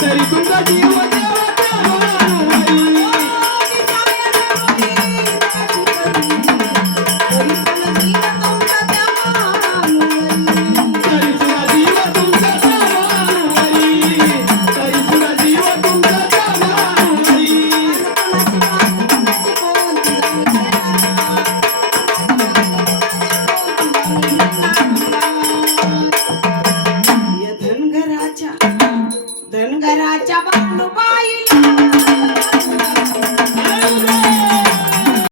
తరికుందా జీవ